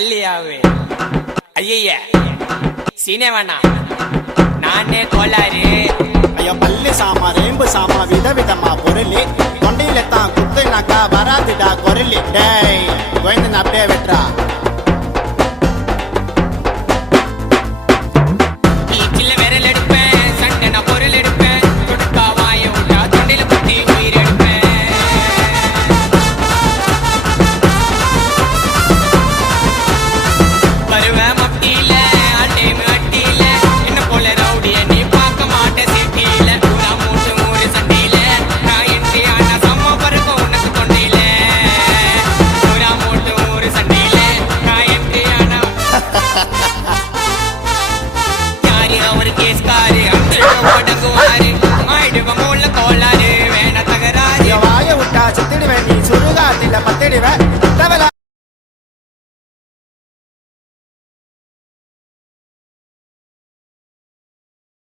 தள்ளியாவே ஐய சீனே வேணாம் நானே கோளாறு ஐயோ பல்லு சாமா ரேம்பு சாமா விதவிதமா பொருளி தொண்டையில தான் குத்துனாக்கா வராதுடா குரலி டேய் கோயந்தன் அப்படியே வெட்டுறா சில்ல விரல் எடுப்பேன் சண்டை நான் பொருள் எடுப்பேன் கொடுக்கா வாய விட்டா தொண்டையில குத்தி உயிர் எடுப்பேன் வருவேன் மட்டியில அட்டேமு அட்டியில என்ன போல ரவுடிய நீ பார்க்க மாட்ட சிட்டியில பூரா மூட்டு மூறு சண்டையில நான் என்று ஆனா சம்ம பருக்கும் உனக்கு தொண்டையில பூரா மூட்டு மூறு சண்டையில நான் என்று ஆனா யாரு அவரு கேஸ்காரு அங்கே உடங்குவாரு ஆயிடுவ மூல கோளாறு வேண தகராறு வாய விட்டா செத்துடுவேன் நீ சுடுகாட்டில பத்திடுவேன்